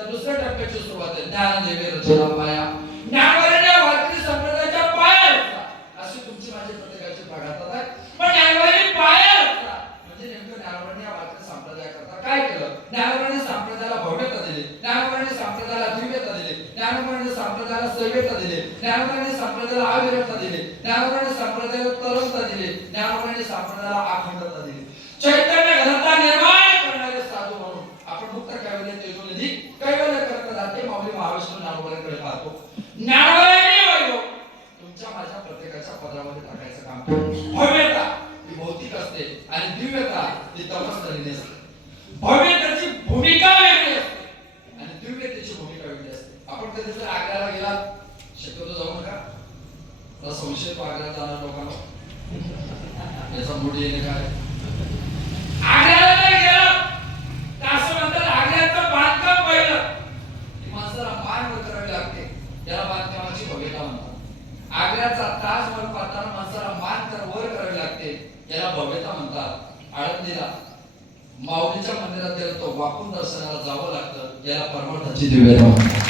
त्या दुसऱ्या टप्प्याची सुरुवात आहे ज्ञानदेवे रचना पाया. ज्ञानवरांनी वारकरी संप्रदायाच्या पाया रचला अशी तुमची माझी प्रत्येकाची प्रार्थना आहे. पण ज्ञानवरांनी पाया रचला म्हणजे नेमकं ज्ञानवरांनी वारकरी संप्रदायाकरता काय केलं? ज्ञानवरांनी संप्रदायाला भव्यता दिली, ज्ञानवरांनी संप्रदायाला दिव्यता दिली, ज्ञानवरांनी संप्रदायाला सैव्यता दिली, ज्ञानवरांनी संप्रदायाला अविरता दिली, ज्ञानवरांनी संप्रदायाला तरलता दिली, ज्ञानवरांनी संप्रदायाला अखंडता दिली. चैतन्य घनता निर्माण करणारे साधू म्हणून आपण मुक्त कैवल्य तेजोनिधी कैवल्य करता जाते माऊली महाविष्णू ज्ञानोबांकडे पाहतो. ज्ञानोबांनी वैभव तुमच्या माझ्या प्रत्येकाच्या पदरामध्ये टाकायचं काम केलं. भव्यता ही भौतिक असते आणि दिव्यता ही तपस्थलीने असते. भव्यतेची भूमिका वेगळी असते आणि दिव्यतेची भूमिका वेगळी असते. आपण कधी जर आग्र्याला गेला शक्यतो जाऊ नका, मला संशय तो आग्र्याला जाणार लोकांना याचा मूड येणे काय. आग्र्याला जर गेला तर असं म्हणतात आग्र्याचं बांधकाम पहिलं की माणसाला मान वर करावी लागते, त्याला बांधकामाची भव्यता म्हणतात. आग्र्याचा ताजमहल पाहताना माणसाला मान वर करावी लागते, याला भव्यता म्हणतात. आळंदीला माऊलीच्या मंदिरात गेलं तो वाकून दर्शनाला जावं लागतं, याला परमार्थाची दिव्यता म्हणतात.